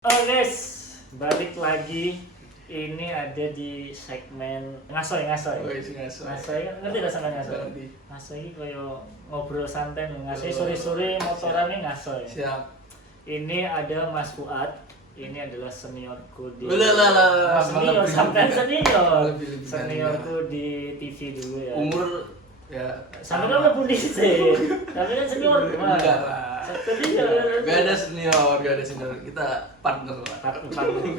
Oh guys, balik lagi. Ini ada di segmen ngasoy. Ngasoy kan ngerti gak sampe ngasoy? Ngasoy iki koyo ngobrol santai ngasoy sore-sore motorane ngasoy. Siap. Ini ada Mas Fuad. Ini adalah seniorku di Senior sampai senior. Lebih Seniorku di TV dulu ya. Umur ya Sampai kan udah sih. Tapi kan senior mah. Enggak lah. Gak ada senior. Kita partner lah.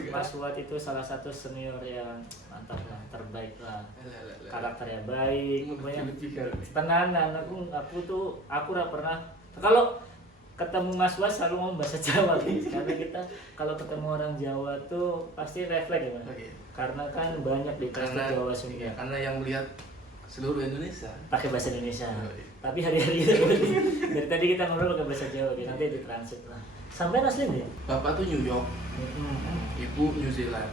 Mas Fuad itu salah satu senior yang mantap lah, terbaik lah. Karakternya baik, banyak tenanan. Aku ora pernah kalau ketemu Mas Fuad selalu ngomong bahasa Jawa guys. Karena kita kalau ketemu orang Jawa tuh pasti refleks ya Mas. Karena kan banyak di Jawa semua. Iya, karena yang melihat seluruh Indonesia pakai bahasa Indonesia. Tapi hari-hari dari tadi kita ngobrol pakai bahasa Jawa, nanti ditranslate lah. Sampai asli nih? Bapak tuh New York, ibu New Zealand.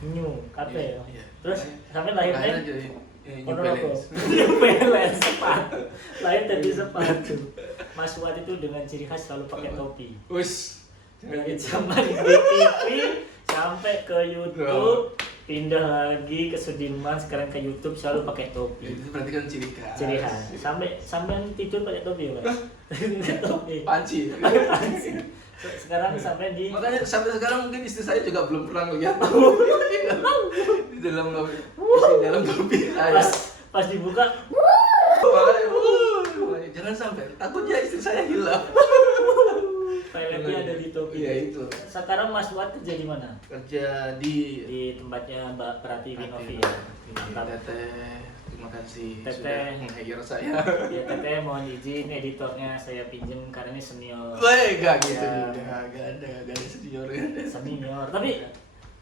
New, kape ya. Iya. Terus sampai lahirnya jadi New Balance. Balance. New Balance sepatu. Lahir dari sepatu. Mas Fuad itu dengan ciri khas selalu pakai topi. Wis. Dari zaman di TV sampai ke YouTube, pindah lagi ke Sudirman, sekarang ke YouTube selalu pakai topi. Itu berarti kan ciri khas. Ciri khas. Sampai tidur pakai topi ya, Mas. Topi. Panci. Sekarang sampai di Makanya sampai sekarang mungkin istri saya juga belum pernah melihat di dalam topi saya. pas dibuka Makanya, jangan sampai takutnya istri saya hilang. toiletnya ada di topi. Iya itu. Sekarang Mas Fuad kerja di mana? Kerja di Tempatnya Mbak Pratiwi Novi ya. Mantap. Teteh, terima kasih Teteh. sudah meng-hire saya. Ya Teteh mohon izin editornya saya pinjem karena ini senior. Woi, gak gitu Ya. juga, gak ada senior. Senior. Tapi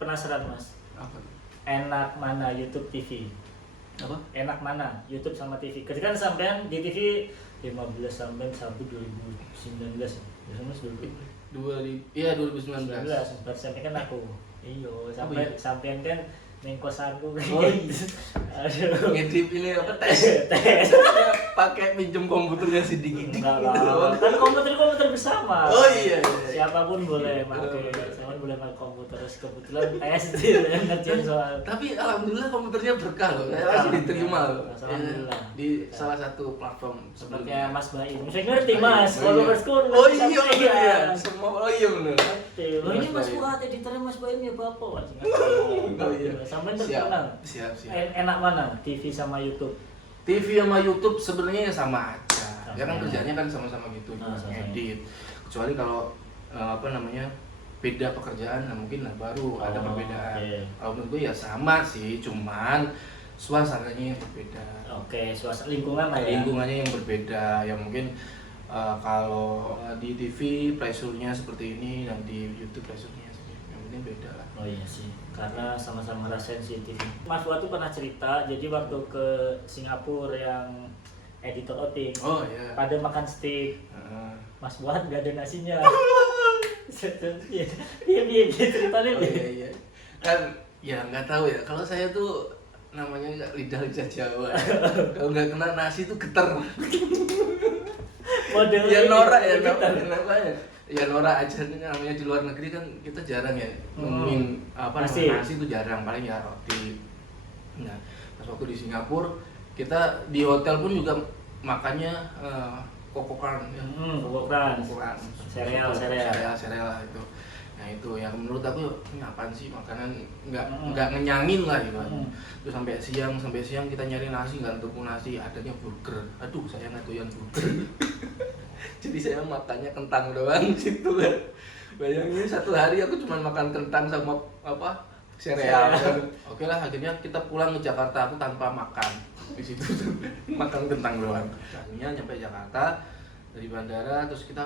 penasaran Mas, Apa? enak mana YouTube TV? Apa? Enak mana YouTube sama TV? Ketika kan sampean di TV 15 sampai 2019 ya. 2019. Iya 2019. 2019 sampai kan aku. Iyo, sampean kan ning kosanku Oh, gitu. Aduh. Ngedip ini apa tes? Tes. Pakai pinjem komputernya si Diki. Enggak lah. Kan komputer bersama. Oh iya. Siapapun boleh pakai. Siapapun boleh pakai komputer. Terus kebetulan tes ngerjain soal. Tapi alhamdulillah komputernya berkah loh. Saya masih diterima loh. Alhamdulillah. Di salah satu platform Sepertinya Mas Baim. Saya ngerti Mas. Followersku. Oh iya. Semua benar. Oh ini Mas Fuad editornya Mas Baim ya Bapak. Oh iya. Sampai terkenal. Siap. Enak mana? TV sama YouTube? TV sama YouTube sebenarnya sama aja. Ya kan Sama. kerjanya kan sama-sama gitu, Sama-sama. ngedit. Kecuali kalau beda pekerjaan, nah mungkin lah baru ada perbedaan. Okay. Kalau menurut gue ya sama sih, cuman suasananya yang berbeda. Oke, suasana lingkungan lah ya. Lingkungannya yang berbeda. Ya mungkin kalau di TV pressure-nya seperti ini dan di YouTube pressure-nya yang penting beda lah. Oh iya sih, karena sama-sama ngerasain sih TV. Mas Fuad tuh pernah cerita, jadi waktu ke Singapura yang editor outing, Oh iya. pada makan steak, Mas Fuad gak ada nasinya. Iya ceritanya. Oh iya. Kan ya nggak tahu ya. Kalau saya tuh namanya lidah Jawa. Kalau nggak kena nasi tuh geter. Model Ya norak ya kita. namanya. Ya norak aja namanya di luar negeri kan kita jarang ya nemuin Nasi. nasi itu jarang, paling ya roti. Nah, pas waktu di Singapura kita di hotel pun juga makannya kokokan ya. Kokokan. Kokokan. Sereal. Sereal lah itu. Nah itu yang menurut aku ini apaan sih makanan nggak ngenyangin lah gitu. Terus sampai siang kita nyari nasi nggak ketemu nasi, adanya burger. Aduh saya nggak doyan burger. Jadi saya makannya kentang doang situ kan. Bayangin satu hari aku cuma makan kentang sama sereal. Oke lah akhirnya kita pulang ke Jakarta aku tanpa makan di situ makan kentang doang. Akhirnya nyampe Jakarta dari bandara terus kita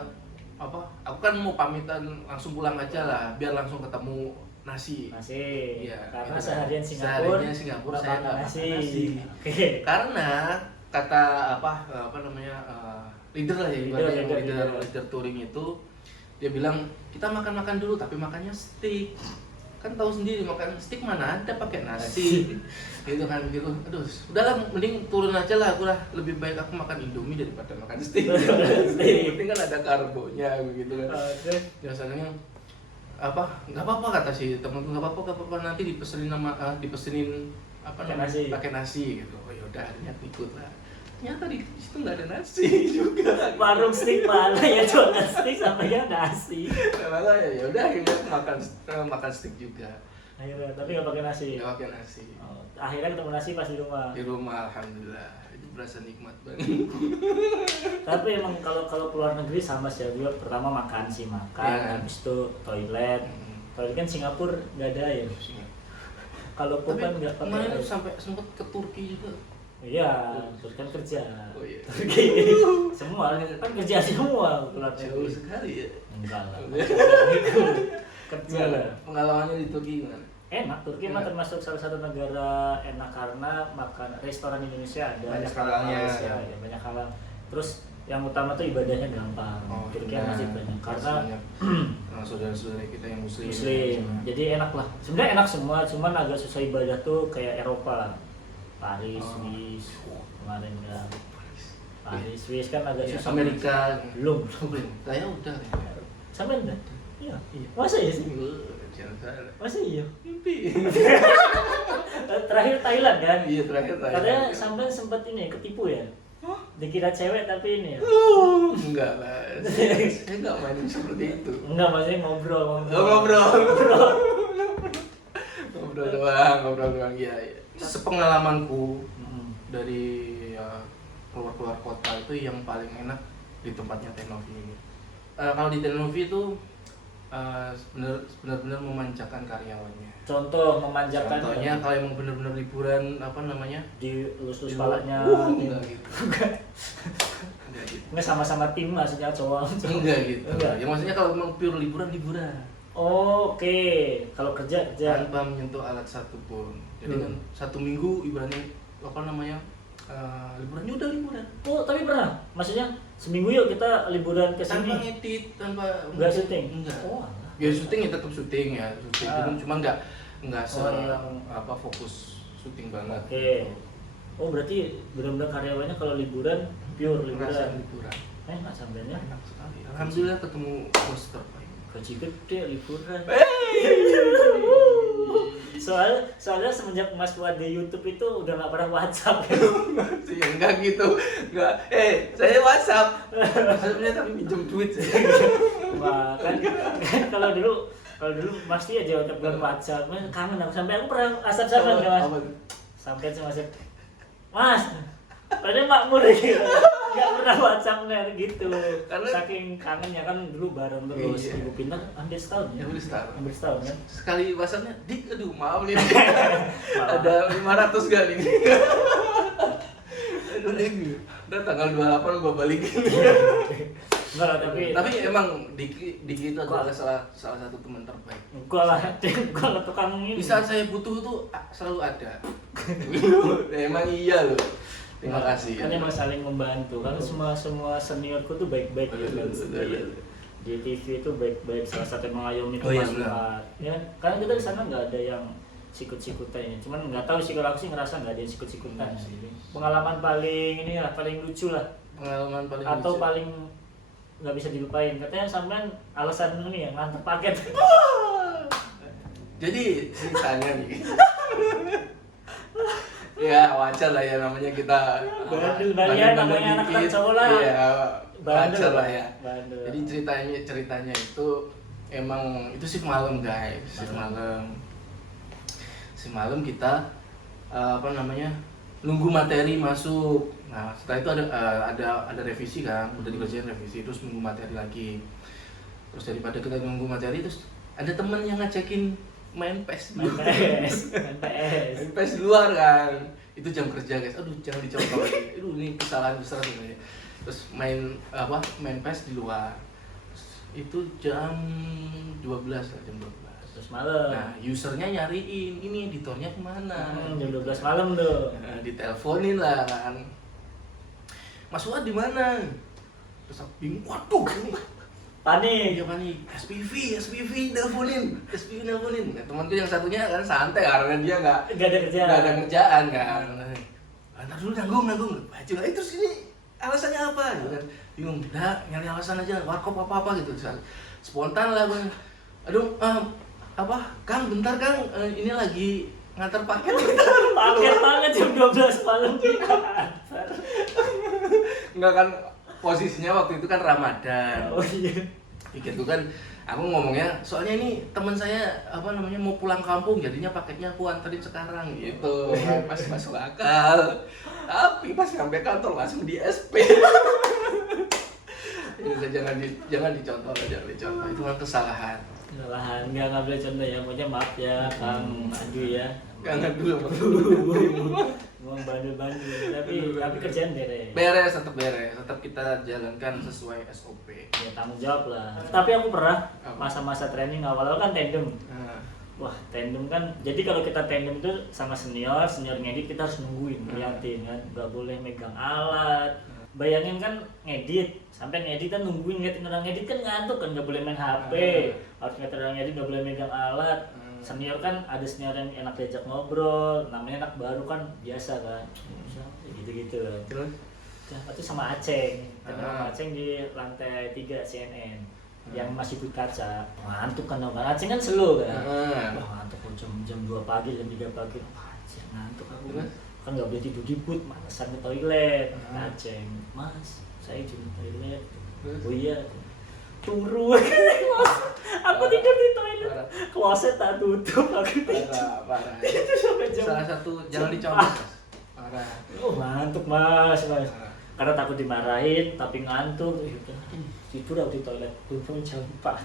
aku kan mau pamitan langsung pulang aja lah biar langsung ketemu nasi. Iya, karena gitu kan. seharian Singapura saya nggak makan nasi. Oke. Karena kata leader lah ya, leader touring itu dia bilang kita makan dulu tapi makannya steak. Kan tahu sendiri makan steak mana ada pakai nasi. Gitu kan gitu. Aduh, udahlah mending turun aja lah aku lah. Lebih baik aku makan Indomie daripada makan steak. Yang penting kan ada karbonya begitu kan. Biasanya nggak apa-apa kata si temanku, nggak apa-apa nanti dipesenin Nasi. pakai nasi gitu. Oh yaudah akhirnya aku ikut lah. Ternyata di situ nggak ada nasi juga. Warung steak mana ya jualan steak sampainya nasi. Malah ya udah akhirnya aku makan steak juga. Akhirnya tapi nggak pakai nasi. Nggak pakai nasi. Oh, akhirnya ketemu nasi pas di rumah. Di rumah alhamdulillah. Itu berasa nikmat banget. Tapi emang kalau keluar negeri sama sih, gue pertama makan, Ya. habis itu toilet. Toilet kan Singapura nggak ada ya. Kalau pun kan nggak pakai. Kemarin air. sampai sempat ke Turki juga. Iya, terus kan kerja. Oh iya. Turki. Semua kan kerja semua keluar Jauh negeri. sekali ya. Enggak lah. Kerja lah. Pengalamannya di Turki gimana? Enak, Turki mah Enak. termasuk salah satu negara enak karena makan restoran Indonesia ada, Banyak restoran halalnya. Malaysia, ya banyak halal. Terus yang utama tuh ibadahnya gampang. Turki kan masih banyak karena saudara-saudara kita yang muslim. Muslim. Jadi enak lah. Sebenarnya enak semua, cuman agak susah ibadah tuh kayak Eropa lah. Paris, Swiss, kemarin kan. Paris, Swiss kan agak Ya, susah. Amerika Belum. belum. Saya udah. Sampai enggak? Iya. Masa iya sih? Jangan salah. Masa iya? Mimpi. Terakhir Thailand kan? Iya terakhir tadi. Katanya sampai sempat ini ketipu ya? Dikira cewek tapi ini ya? Enggak lah. Saya enggak main seperti itu. Enggak, maksudnya ngobrol. Ngobrol doang. Iya. Sepengalamanku dari keluar kota itu yang paling enak di tempatnya Tennovi ini. Kalau di Tennovi itu benar-benar memanjakan karyawannya. Contoh memanjakan. Contohnya kalau emang benar-benar liburan di lus-lus palanya. enggak gitu. Enggak gitu. Nggak sama-sama tim maksudnya cowok. Enggak gitu. Enggak. Ya maksudnya kalau memang pure liburan. Oke. Kalau kerja. Tanpa menyentuh alat satupun. Jadi kan satu minggu ibaratnya liburannya udah liburan. Oh, tapi pernah. Maksudnya seminggu yuk kita liburan ke sini. Tanpa ngedit, tanpa Enggak syuting. Enggak. Oh, alah. Ya syuting ya tetap syuting ya, cuma enggak yang fokus syuting banget. Oke. Oh, berarti benar-benar karyawannya kalau liburan pure Ngerasain liburan. liburan. Nggak sampeannya. Enak sekali. Alhamdulillah ketemu bos terbaik. Gaji gede liburan. Soalnya semenjak Mas buat di YouTube itu udah nggak pernah WhatsApp ya. Ya enggak gitu. Enggak. Saya WhatsApp. Maksudnya tapi pinjam duit saya. Wah, kan kalau dulu pasti aja udah bulan WhatsApp. Kangen aku sampai aku pernah asap-asapan ya Mas. Sampai sama Mas. Padahal makmur gitu. Enggak pernah WhatsApp-nya gitu. Karena saking kangennya kan dulu bareng terus. Iya. Ibu pintar hampir setahun ya. Hampir Setahun kan. Sekali WhatsAppnya, Dik, aduh maaf nih. Ada 500 gak nih? Aduh Dik, udah tanggal 28 gua balikin. Enggak lah, Tapi emang Diki itu adalah salah satu teman terbaik. gua lah gua tukang ini. Di saat saya butuh tuh selalu ada. Emang iya loh. Terima kasih. Kan emang saling membantu. Kan semua seniorku tuh baik-baik ya kan. Di TV itu baik-baik, salah satu yang mengayomi Oh iya, Mas Fuad. Ya, karena kita di sana nggak ada yang sikut-sikutan ya. Cuman nggak tahu sih, kalau aku sih ngerasa nggak ada yang sikut-sikutan. Pengalaman paling ini lah, paling lucu lah. Pengalaman paling Atau lucu. paling nggak bisa dilupain. Katanya sampean alasan ini ya nganter paket. Jadi ceritanya nih. Ya wajar lah ya, namanya kita Bandel namanya anak cowok lah. Iya, wajar lah ya. Bandel. Jadi ceritanya itu emang itu shift malam guys, shift malam kita nunggu materi masuk. Nah setelah itu ada revisi kan, udah dikerjain revisi, terus nunggu materi lagi. Terus daripada kita nunggu materi, terus ada temen yang ngajakin main PES main PS di luar kan. Itu jam kerja guys, aduh jangan dicoba lagi. Aduh ini kesalahan besar sebenarnya. Terus main PES di luar. Itu jam 12 lah, jam 12. terus malam. Nah, usernya nyariin, ini editornya kemana? Jam 12 malam tuh. Nah, diteleponin lah kan. Mas Fuad di mana? Terus aku bingung, waduh ini Panik. dia panik. SPV nelponin. Nah, temanku yang satunya kan santai karena dia nggak ada kerjaan. ada kerjaan kan. Ntar dulu nanggung. Baju lah, terus ini alasannya apa? Gitu kan. Bingung, nyari alasan aja, warkop apa gitu. Spontan lah gue. Aduh, apa? Kang, bentar Kang, ini lagi ngantar paket. Paket banget jam 12 malam kita antar. Enggak kan, posisinya waktu itu kan Ramadan. Oh iya. Pikirku kan, aku ngomongnya, soalnya ini teman saya apa namanya mau pulang kampung, jadinya paketnya aku anterin sekarang gitu. Pas masuk akal. Tapi pas sampai kantor langsung di SP. Jangan dicontoh, jangan dicontoh. Itu kan kesalahan. Kesalahan, nggak boleh contoh ya, pokoknya maaf ya Kang Aju ya. Kang Adu apa? Mau bandel-bandel, tapi kerjaan beres. Beres, tetap kita jalankan sesuai SOP. Ya tanggung jawab lah. Tapi aku pernah masa-masa training awal kan tandem. Wah tandem kan, jadi kalau kita tandem itu sama senior ngedit kita harus nungguin, ngeliatin kan, nggak boleh megang alat. Bayangin kan ngedit, sampai ngedit kan nungguin ngeliatin orang ngedit kan ngantuk kan, nggak boleh main HP, harus ngeliatin orang ngedit, nggak boleh megang alat. Senior kan ada senior yang enak diajak ngobrol, namanya anak baru kan biasa kan, gitu-gitu. Terus? Itu sama Aceng, sama Aceng di lantai 3 CNN. Yang masih putih kaca, ngantuk kan Aceng kan slow kan, wah ngantuk jam 2 pagi, jam 3 pagi, wah anjir ngantuk aku kan nggak boleh tidur di booth, malesan ke toilet. Aceng, mas saya cuma toilet. Oh iya, turu. Aku tidur di toilet, kloset tak tutup, aku tidur. Parah. Itu sampai jam. Salah satu jangan dicontoh. Parah. Oh ngantuk mas. Karena takut dimarahin, tapi ngantuk. Tidur aku di toilet, tutup jam 4.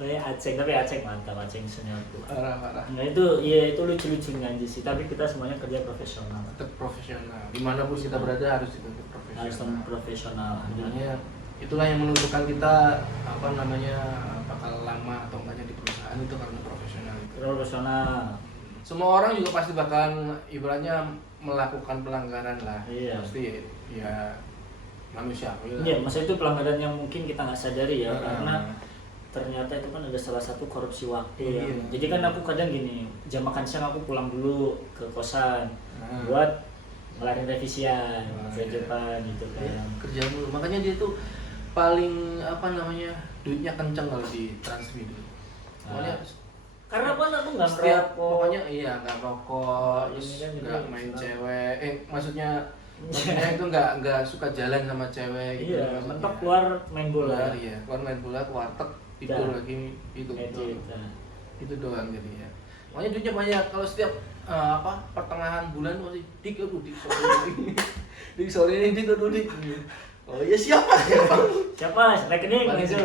Saya Aceng, tapi Aceng mantap, Aceng seniorku. Parah. Nah itu lucu-lucunya aja sih, tapi kita semuanya kerja profesional. Tetap profesional. Dimanapun kita berada harus dituntut profesional. Harus profesional. Sebenarnya itulah yang menentukan kita apa namanya bakal lama atau enggaknya di perusahaan itu karena profesional itu. Profesional. Semua orang juga pasti bakalan ibaratnya melakukan pelanggaran lah. Iya. Pasti ya manusiawi lah. Iya, masa itu pelanggaran yang mungkin kita nggak sadari ya, karena ternyata itu kan ada salah satu korupsi waktu ya. Jadi kan aku kadang gini, jam makan siang aku pulang dulu ke kosan buat ngelarin revisian, depan gitu kan. Kerja dulu, makanya dia tuh paling apa namanya duitnya kenceng kalau di Transmedia. Pokoknya karena apa aku nggak setiap merokok. pokoknya iya nggak rokok, terus kan nggak main cewek. Maksudnya itu nggak suka jalan sama cewek gitu. Iya, mentok keluar main bola. Iya, keluar main bola, ke warteg, tidur lagi itu. Itu doang jadi ya. Makanya duitnya banyak. Kalau setiap pertengahan bulan masih dik sore ini dik. Oh iya siapa? Siapa? Rekening gitu.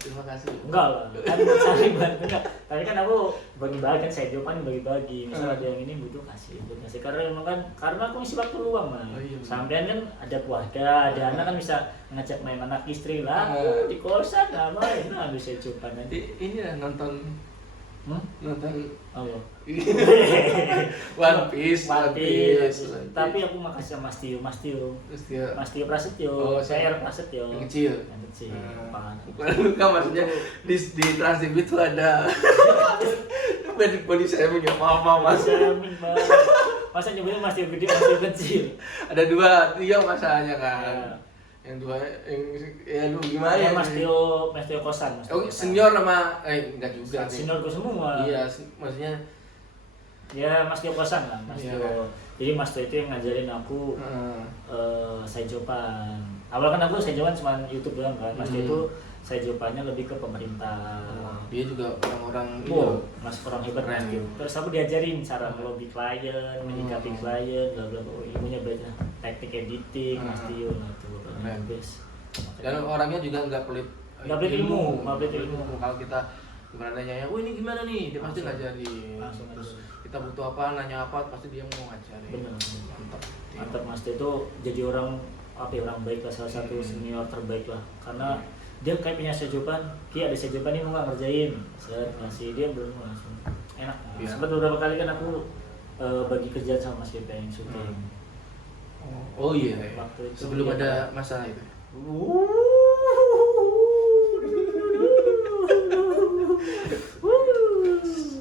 Terima kasih. Enggak lah, kan saling bantu. Tapi kan aku bagi-bagi kan, saya jawaban bagi-bagi. Misal ada yang ini butuh kasih. Karena memang kan, karena aku ngisi waktu luang mah. Sampean kan ada keluarga, ada anak kan bisa ngajak main anak istri lah. Di kosan lah main, ambil saya jawaban nanti. Ini ya nonton Allah. One Piece. Tapi aku makasih sama Mas Tio Prasetyo, saya Prasetyo. Yang kecil. Bukan maksudnya di Trans TV itu ada body shaming ya, maaf Mas. Masa nyebutnya Mas Tio gede, Mas Tio kecil. Ada 2 Tio masalahnya kan. Yang 2 ya lu gimana ya? Mas Tio kosan. Senior sama enggak juga sih. Seniorku semua. Iya, maksudnya ya Mas Tio kosan lah, Mas Tio. Jadi Mas Tio itu yang ngajarin aku Saijopan. Awal kan aku Saijopan cuma YouTube doang kan. Mas Tio itu Saijopannya lebih ke pemerintah. Dia juga orang-orang Mas orang hebat Mas Tio. Terus aku diajarin cara ngelobi klien, menyikapi klien, bla bla bla. Ilmunya belajar teknik editing, Mas Tio gitu. Best. Dan orangnya juga nggak pelit ilmu. Kalau kita gimana nanya, ini gimana nih, dia pasti ngajarin. Terus kita butuh apa, nanya apa, pasti dia mau ngajarin. Bener. Mantap Mas Tio itu jadi orang baik lah, salah satu senior terbaik lah. Karena dia kayak punya sejupan, ada sejupan ini mau nggak ngerjain, saya ngasih dia belum langsung enak. Sempat beberapa kali kan aku bagi kerjaan sama Mas Kepa yang syuting. Oh iya. Waktu itu sebelum ada masalah itu.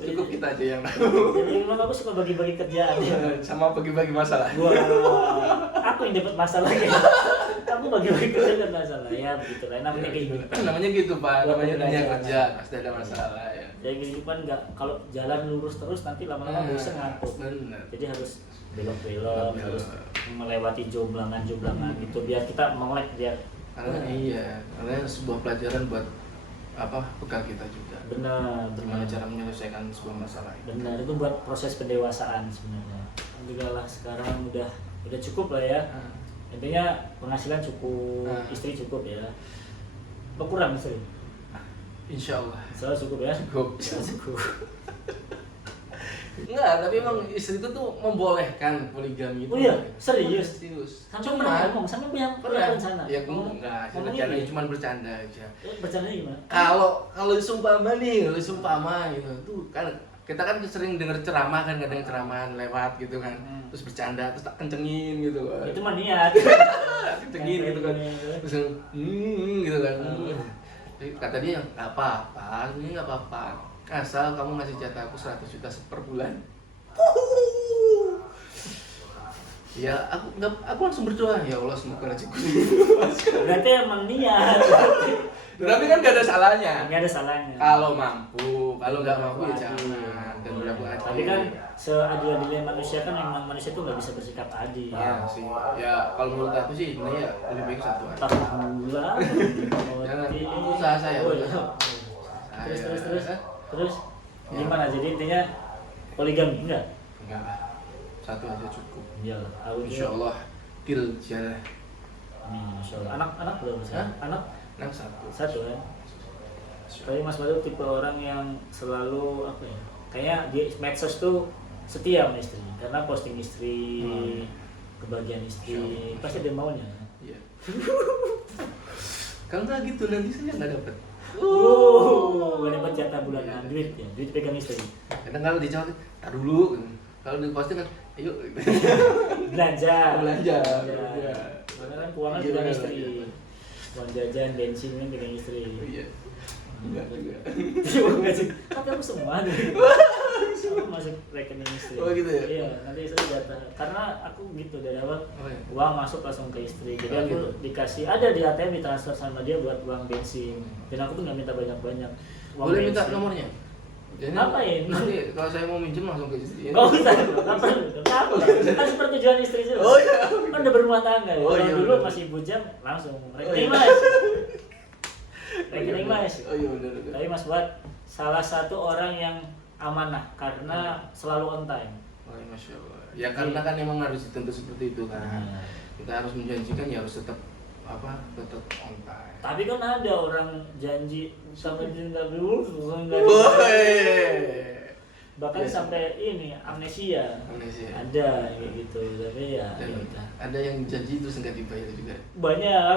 Cukup kita aja yang tahu. Jadi memang aku suka bagi-bagi kerjaan. Sama bagi-bagi masalah. Aku yang dapat masalah ya. Aku aku bagi-bagi kerja karena salah ya begitu lah namanya kehidupan. Namanya gitu Pak, Buat namanya dunia belajar. kerja pasti ada masalah ya. Jadi kehidupan nggak kalau jalan lurus terus nanti lama-lama bosan ngantuk. Benar. Jadi harus belok-belok, harus melewati jomblangan-jomblangan gitu biar kita melek dia. Karena sebuah pelajaran buat bekal kita juga. Benar, Gimana cara menyelesaikan sebuah masalah. benar itu buat proses pendewasaan sebenarnya. Alhamdulillah sekarang udah cukup lah ya. Intinya penghasilan cukup, istri cukup ya. Apa kurang istri? Insya Allah. Selalu cukup ya. Cukup. Ya, cukup. Enggak, tapi emang istriku tuh membolehkan poligami itu. Oh iya, serius. Cuma ngomong sama yang pernah sana. ya enggak, bercanda cuma bercanda aja. Bercandanya gimana? Kalau disumpama gitu tuh kan kita kan sering dengar ceramah kan, kadang ceramahan lewat gitu kan, terus bercanda terus tak kencengin gitu kan. Itu mah niat. Kencengin gitu kan, terus gitu kan. Kata dia nggak apa-apa, ini nggak apa-apa, asal kamu ngasih jatah aku 100 juta per bulan. Ya aku langsung berdoa, ya Allah semoga rezekiku. Berarti emang niat. Tapi kan gak ada salahnya. Nggak ada salahnya. Kalau mampu, kalau nggak mampu ya jangan. Dan berlaku adil. Tapi kan seadil-adilnya manusia kan memang manusia tuh nggak bisa bersikap adil. Iya sih. Ya kalau menurut aku sih sebenarnya lebih baik satu aja. Tahula. Jangan, itu usaha saya. Terus gimana? Jadi intinya poligami enggak? Enggak lah. Satu aja cukup. Iyalah. Aku Insya Allah til jalan. Amin. Insya Allah. Anak belum Hah? Anak Satu kan? Tapi Mas Badut tipe orang yang selalu apa ya? Kayaknya di medsos tuh setia sama istri karena posting istri, kebahagiaan istri, pasti ada maunya. Iya. Kalau nggak gitu nanti saya nggak dapet. Gak dapat jatah bulanan duit ya, duit pegang istri. Kadang kalau dijawab, tar dulu. Kalau di posting kan, ayo Belanja. Belanja. Karena kan keuangan Iya, pegang istri. iya. Uang jajan, bensin kan pegang istri. Iya. Enggak juga. Uang gaji, tapi aku semua nih. Aku masuk rekening istri. Oh, gitu ya? Iya, nanti istri jatah. Karena aku gitu dari awal Oh, iya. uang masuk langsung ke istri. Jadi Oh, aku gitu. dikasih ada di ATM ditransfer sama dia buat uang bensin. Dan aku tuh nggak minta banyak-banyak. Uang Boleh minta bensin. nomornya? Jadi, Ngapain? Nanti kalau saya mau minjem langsung ke istri. Gak usah, kenapa? Kan sepertujuan istri juga. Oh, iya. Kan udah berumah tangga. Oh, Kalau iya, dulu bener. masih bujang langsung iya. rekening mas. Rekening mas. Oh iya benar. Tapi Mas Buat salah satu orang yang amanah karena selalu on time. Oh, Masya Allah. Ya karena kan emang harus ditentu seperti itu kan. Kita harus menjanjikan ya harus tetap tetap on time. Tapi kan ada orang janji sampai cinta dulu, bahkan Iya. sampai ini amnesia. Amnesia. Ada kayak gitu, tapi ya. Dan udah. ada yang janji terus nggak dibayar juga. Banyak.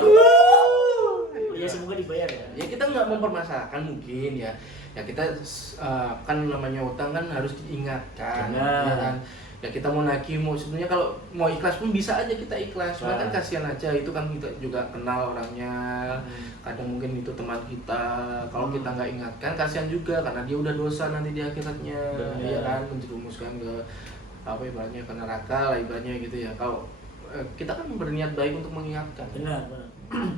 Ya semoga dibayar ya. Ya kita nggak mempermasalahkan mungkin ya. Ya kita kan namanya utang kan harus diingatkan. Benar. Ya kan. Ya kita mau nagih mau sebenarnya kalau mau ikhlas pun bisa aja kita ikhlas. Cuma kan Nah. kasihan aja itu kan kita juga kenal orangnya. Kadang mungkin itu teman kita. Kalau kita nggak ingatkan kasihan juga karena dia udah dosa nanti di akhiratnya. Benar. Ya kan menjerumuskan ke ibaratnya ke neraka lah ibaratnya gitu ya. Kalau kita kan berniat baik untuk mengingatkan. Benar.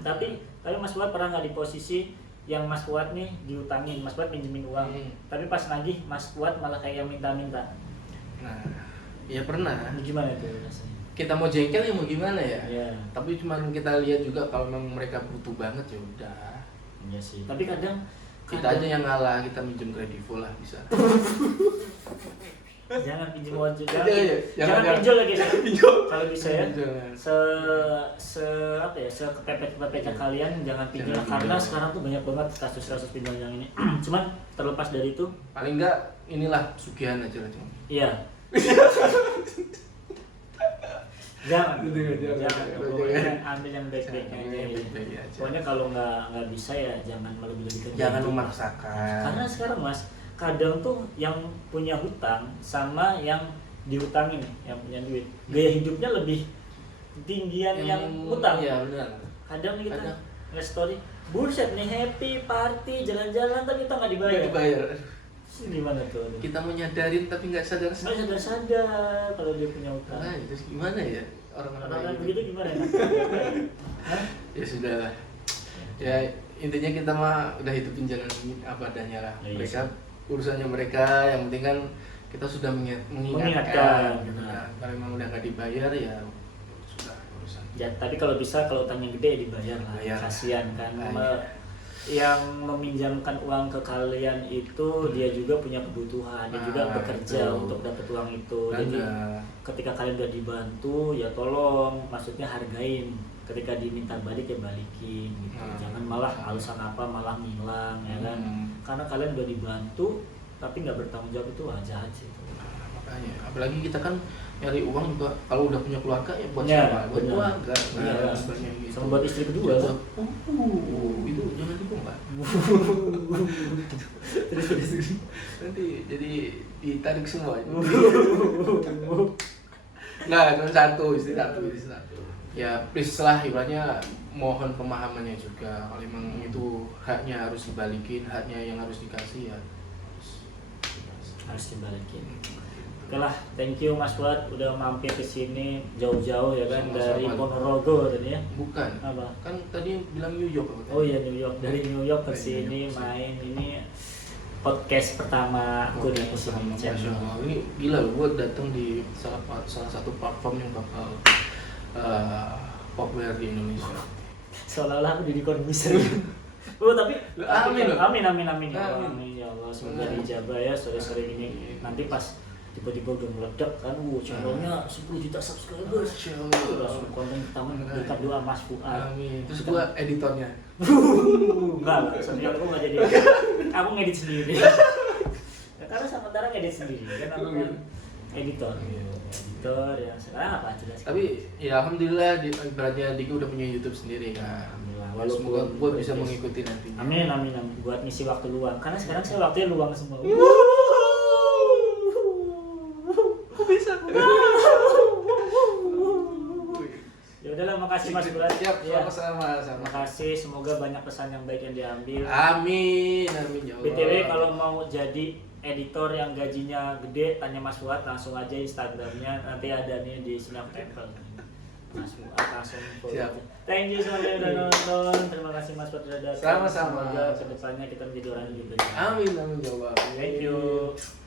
tapi Mas Fuad pernah nggak di posisi yang Mas Fuad nih diutangin, Mas Fuad minjemin uang, tapi pas nagih Mas Fuad malah kayak minta-minta. Nah, ya pernah. Ini gimana tuh rasanya? Kita mau jengkel ya mau gimana ya? Iya. Tapi cuman kita lihat juga kalau memang mereka butuh banget ya udah. Iya sih. Tapi kadang Kita aja yang ngalah, kita minjem Kredivo lah bisa. jangan pinjam uang juga. Iya, Jangan jangan. pinjol lagi. Pinjol. Kalau bisa ya. Jangan. Sekepepet-kepepetnya kalian jangan pinjol Jangan karena pinjol. sekarang tuh banyak banget kasus-kasus pinjol yang ini. Cuman terlepas dari itu, Paling enggak inilah sugihan aja lah cuma. iya. Jangan, Jangan. pokoknya ambil yang baik-baiknya Jangan, aja. yang baik-baik aja. Pokoknya kalau nggak bisa ya jangan melebih-lebihkan. Jangan diri. memaksakan. Karena sekarang Mas, kadang tuh yang punya hutang sama yang dihutangin, yang punya duit, gaya hidupnya lebih tinggian yang hutang. Iya benar. Kadang nih kita Kadang. nge-story, buset nih happy party jalan-jalan tapi kita nggak dibayar. Nggak dibayar. Terus gimana tuh? Kita mau nyadarin tapi nggak sadar. Nggak sadar-sadar kalau dia punya hutang. Nah, terus gimana ya? orang-orang Orang-orang kayak begitu gimana ya? Hah? Ya sudah lah. Ya intinya kita mah udah hidupin jalan apa adanya lah. Ya, iya Mereka sih. urusannya mereka, yang penting kan kita sudah Mengingatkan. gitu kan. Kalau memang udah nggak dibayar ya sudah urusan. Ya, tapi kalau bisa kalau utangnya gede ya dibayar lah. Bayar. Kasihan kan. Bayar. Yang meminjamkan uang ke kalian itu dia juga punya kebutuhan, dia juga Nah, bekerja itu. untuk dapat uang itu. Jadi Benar. ketika kalian udah dibantu ya tolong, maksudnya hargain. Ketika diminta balik ya balikin gitu. Jangan malah alasan apa malah ngilang ya kan. Karena kalian udah dibantu tapi nggak bertanggung jawab itu jahat sih. Nah, makanya apalagi kita kan nyari uang juga kalau udah punya keluarga ya buat Ya, siapa? Buat benar. keluarga. Iya. Banyak gitu. Sama buat istri kedua. Jangan, itu jangan dibongkar. Terus. Nanti jadi ditarik semua. Nggak, cuma istri satu. Ya please lah, ibaratnya mohon pemahamannya juga. Kalau memang itu haknya harus dibalikin, haknya yang harus dikasih ya Harus dibalikin. Oke lah, thank you Mas Fuad udah mampir ke sini jauh-jauh ya kan. Sama-sama. Dari Ponorogo tadi ya. Bukan. Apa? Kan tadi bilang New York apa? Oh iya New York, dari New York ke Dari sini New York. main ini podcast pertama aku di Masya sini Allah. channel. Ini gila loh, gue datang di salah satu platform yang bakal populer di Indonesia. Seolah-olah aku jadi kormiser. Oh tapi Amin loh. amin amin amin ya Allah, Amin. amin ya Allah, semoga Amin. dijabah ya sore-sore ini. Nanti pas tiba-tiba udah meledak kan, channelnya 10 juta subscribers. Masya Allah. Langsung konten pertama berkat doa Mas Fuad. Amin. Terus gue editornya. Enggak lah, sebenarnya aku nggak jadi. Aku ngedit sendiri. Ya, karena sementara ngedit sendiri kan aku Oh, kan gitu. editor. Iya. Editor ya sekarang apa jelas. Tapi ya alhamdulillah ibaratnya Diki udah punya YouTube sendiri kan. Alhamdulillah, Semoga walaupun gue bisa podcast. mengikuti nantinya. Amin amin amin buat ngisi waktu luang karena sekarang saya waktunya luang semua. Kok bisa? Ya udahlah, makasih Mas Fuad. Siap, Ya. sama-sama. Terima kasih, semoga banyak pesan yang baik yang diambil. Amin, amin ya Allah. BTW kalau mau jadi editor yang gajinya gede, tanya Mas Fuad, langsung aja Instagramnya, nanti ada nih di sini aku tempel. Mas Fuad langsung follow Siap. aja. Thank you semuanya udah nonton. Terima kasih Mas Fuad udah datang. Sama-sama. Semoga kedepannya kita menjadi orang yang lebih baik. Amin, amin ya Allah. Thank you.